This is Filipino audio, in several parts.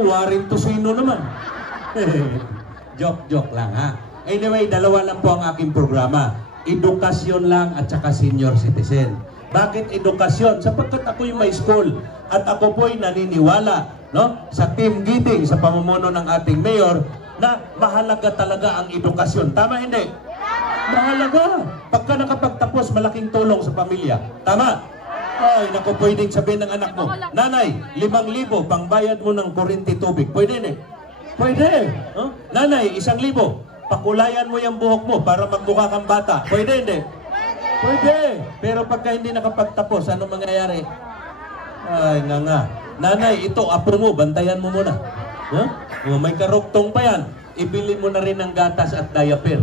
Waring Tusino naman. Joke lang ha. Anyway, dalawa lang po ang aking programa. Edukasyon lang at saka senior citizen. Bakit edukasyon? Sapagkat ako yung may school at ako po'y naniniwala, no, sa team Giting, sa pamumuno ng ating mayor, na mahalaga talaga ang edukasyon. Tama hindi? Mahalaga. Pagka nakapagtapos, malaking tulong sa pamilya. Tama? Ay, naku, pwedeng sabihin ng anak mo, Nanay, 5,000 pangbayad mo ng kuryente tubig. Pwede hindi? Pwede. Huh? Nanay, 1,000. Pakulayan mo yung buhok mo para magmukha kang bata. Pwede hindi? Pwede. Pero pagka hindi nakapagtapos, ano mangyayari? Ay, nga. Nanay, ito, apo mo, bantayan mo muna. Huh? Oh, may karuktong pa yan. Ibili mo na rin ng gatas at diaper.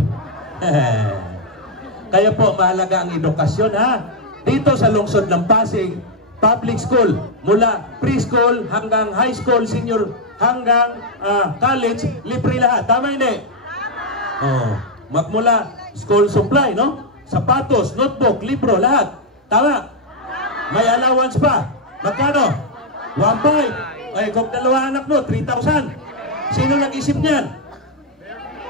Kaya po, mahalaga ang edukasyon, ha? Dito sa lungsod ng Pasig, public school, mula preschool hanggang high school, senior, hanggang college, libre lahat. Tama hindi? Oh, magmula school supply, no? Sapatos, notebook, libro, lahat. Tama? May allowance pa. Magkano? 1.5. Ay, kung dalawa anak mo, 3,000. Sino nag-isip niyan?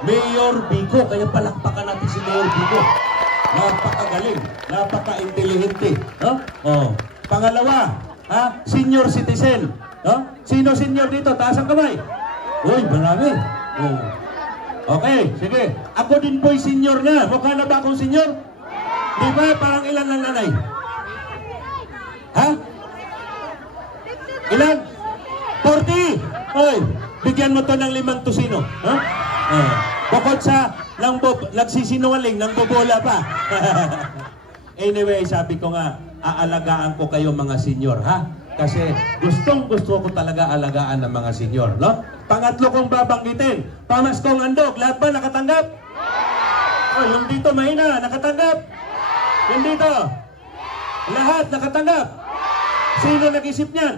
Mayor Vico. Kaya palakpakan natin si Mayor Vico. Napakagaling, napaka-intelihente. No? Oh. Pangalawa, senior citizen. No? Sino senior dito? Taas ang kamay. Uy, marami. Oh. Okay, sige. Ako din po'y senior na. Mukha na ba akong senior? Di ba? Parang ilan ang nanay? Ha? Ilan? 40! Oy, bigyan mo to ng 5 tusino. Ha? Bukod sa nagsisinungaling, nang bobola pa. Anyway, sabi ko nga, aalagaan ko kayo mga senior, ha? Kasi gusto ko talaga alagaan ng mga senior, no? Pangatlo kong babanggitin, pamaskong andog, lahat ba nakatanggap? Oh, yung dito mahina, nakatanggap? Yung dito? Lahat nakatanggap? Sino nag-isip niyan?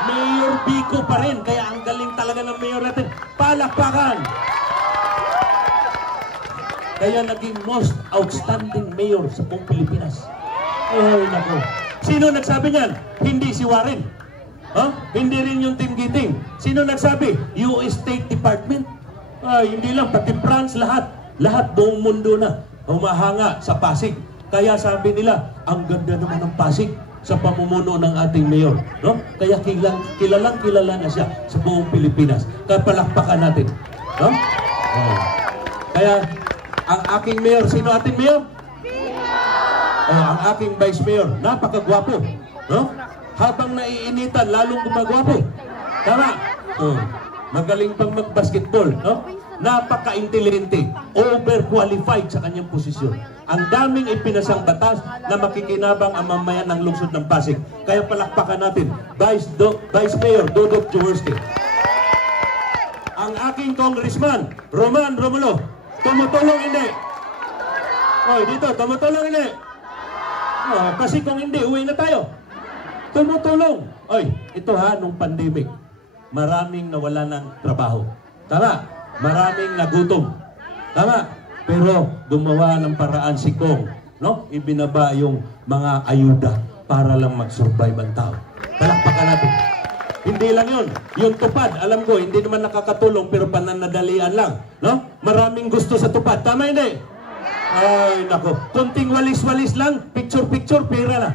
Mayor Vico pa rin, kaya ang galing talaga ng mayor natin. Palakpakan! Kaya naging most outstanding mayor sa buong Pilipinas. Ay, nako. Sino nagsabi niyan? Hindi si Warren. Huh? Hindi rin yung Team Giting. Sino nagsabi? US State Department. Ay, hindi lang, pati France, lahat. Lahat, buong mundo na humahanga sa Pasig. Kaya sabi nila, ang ganda naman ng Pasig sa pamumuno ng ating mayor. No? Kaya kilalang kilala na siya sa buong Pilipinas. Kaya palakpakan natin. No? Oh. Kaya, ang aking mayor, sino ating mayor? Oh, ang aking vice mayor, napakagwapo. No? Habang naiinitan, lalong gumagwapo. Tama? Oh. Magaling pang mag-basketball. No? Napaka-intelligente. Overqualified sa kanyang posisyon. Ang daming ipinasang batas na makikinabang ang mamayan ng lungsod ng Pasig. Kaya palakpakan natin, Vice Mayor Dodot Jaworski. Ang aking congressman, Roman Romulo, tumutulong hindi. Oy, dito, tumutulong hindi. Oh, kasi kung hindi, uwi na tayo. Tumutulong. Oy, ito ha, nung pandemic, maraming nawala ng trabaho. Tama? Maraming nagutom. Tama? Pero gumawa ng paraan si Kong, no? Ibinaba yung mga ayuda para lang mag-survive ang tao. Palakpakan natin. Hindi lang yun. Yung tupad, alam ko, hindi naman nakakatulong pero pananadalian lang. No? Maraming gusto sa tupad. Tama hindi? Ay, nako. Kunting walis-walis lang, picture-picture, pira na.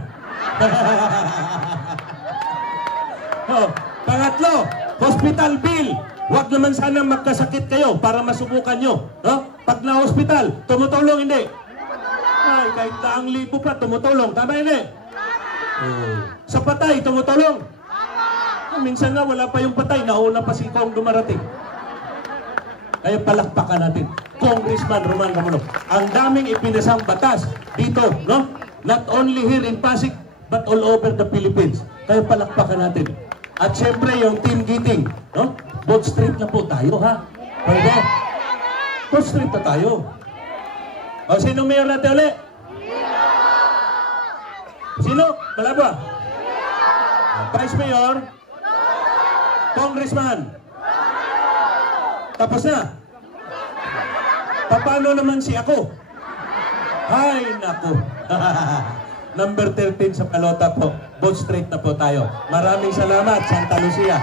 Oh, pangatlo, hospital bill. Huwag naman sana magkasakit kayo para masubukan nyo. No? Pag na-hospital, tumutulong hindi? Ay, kahit na ang libo pa, tumutulong. Tama hindi? Sa patay, tumutulong? Minsan nga, wala pa yung patay. Nauna pa si Kong dumarating. Kaya palakpakan natin. Congressman Roman Romulo. Ang daming ipinasang batas dito, no? Not only here in Pasig, but all over the Philippines. Kaya palakpakan natin. At siyempre, yung Team Giting, no? Both street na po tayo, ha? Pwede? Both street na tayo. O, sino mayor natin ulit? Sino? Malabwa? Vice Mayor? Congressman? Tapos na? Paano naman si ako? Hay, naku. Number 13 sa palota po. Both straight na po tayo. Maraming salamat, Santa Lucia.